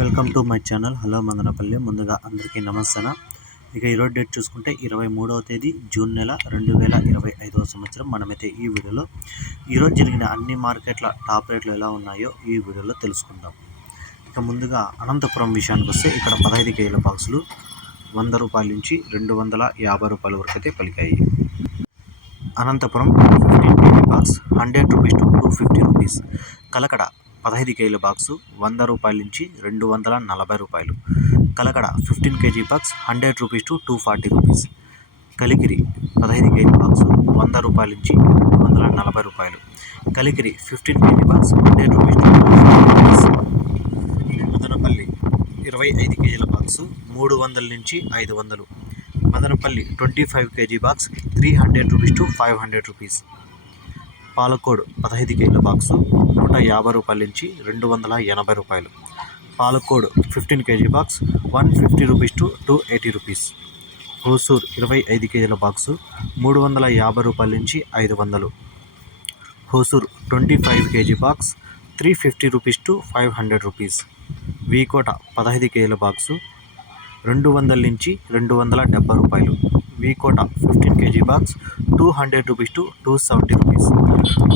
Welcome to my channel. Hello Madanapalle. ముందుగా అందరికీ నమస్తే ఇక ఈరోజు డేట్ చూసుకుంటే ఇరవై మూడవ తేదీ జూన్ నెల రెండు వేల ఇరవై ఐదవ సంవత్సరం. మనమైతే ఈ వీడియోలో ఈరోజు జరిగిన అన్ని మార్కెట్ల టాప్ రేట్లు ఎలా ఉన్నాయో ఈ వీడియోలో తెలుసుకుందాం. ఇక ముందుగా అనంతపురం విషయానికి వస్తే ఇక్కడ పదహైదు కేజీల బాక్సులు వంద రూపాయల నుంచి రెండు వందల యాభై రూపాయల వరకు అయితే పలికాయి. Anantapuram fifteen KG box hundred rupees to two fifty rupees. Kalakada పదహైదు కేజీల బాక్సు వంద రూపాయల నుంచి రెండు వందల నలభై రూపాయలు. Kalakada fifteen KG box hundred rupees to two forty rupees. Kalikiri పదహైదు కేజీ బాక్స్ వంద రూపాయల నుంచి రెండు వందల నలభై రూపాయలు. Kalikiri fifteen KG box hundred rupees to two forty rupees. Madanapalle ఇరవై ఐదు కేజీల బాక్సు మూడు వందల నుంచి ఐదు వందలు. Madanapalle twenty five KG box three hundred rupees to five hundred rupees. Palakode పదహైదు కేజీల బాక్సు నూట యాభై రూపాయల నుంచి రెండు వందల ఎనభై రూపాయలు. Palakode fifteen KG box one fifty rupees to two eighty rupees. Hosur ఇరవై ఐదు కేజీల బాక్సు మూడు వందల యాభై రూపాయల నుంచి ఐదు వందలు. Hosur twenty five KG box three fifty rupees to five hundred rupees. V Kota పదహైదు కేజీల బాక్సు రెండు వందల నుంచి రెండు వందల డెబ్బై రూపాయలు. V Kota fifteen KG box two hundred rupees to two seventy rupees.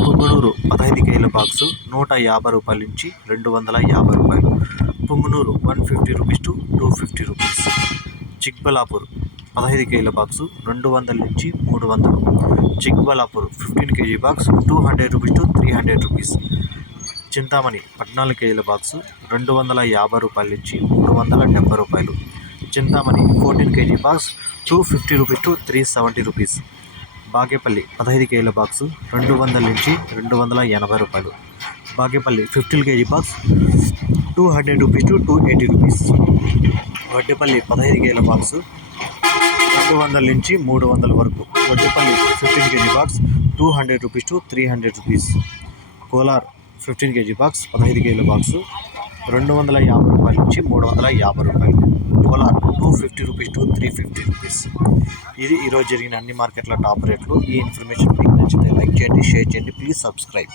Punganur పదహైదు కేజీల బాక్సు నూట యాభై రూపాయల నుంచి రెండు వందల యాభై రూపాయలు. Punganur one fifty rupees to two fifty rupees. Chikballapur పదహైదు కేజీల బాక్సు రెండు వందల నుంచి మూడు వందలు. Chikballapur fifteen KG box two hundred rupees to three hundred rupees. Chintamani పద్నాలుగు కేజీల బాక్సు రెండు వందల యాభై రూపాయల నుంచి మూడు వందల డెబ్బై రూపాయలు. Chintamani fourteen KG box two fifty rupees to three seventy rupees Bagepalli పదహైదు కేజీల బాక్సు రెండు వందల నుంచి రెండు వందల ఎనభై రూపాయలు. Bagepalli fifteen KG box two hundred rupees to two eighty rupees Vaddepalli పదహైదు కేజీల బాక్సు రెండు వందల నుంచి మూడు వందల వరకు. Vaddepalli fifteen KG box two hundred rupees to three hundred rupees Kolar fifteen KG box పదహైదు కేజీల బాక్సు రెండు వందల యాభై రూపాయల నుంచి మూడు వందల యాభై రూపాయలు. Kolar two fifty rupees to three fifty rupees. ఇది ఈరోజు జరిగిన అన్ని మార్కెట్ల టాప్ రేట్లు. ఈ ఇన్ఫర్మేషన్ మీకు నచ్చితే లైక్ చేయండి షేర్ చేయండి. Please subscribe.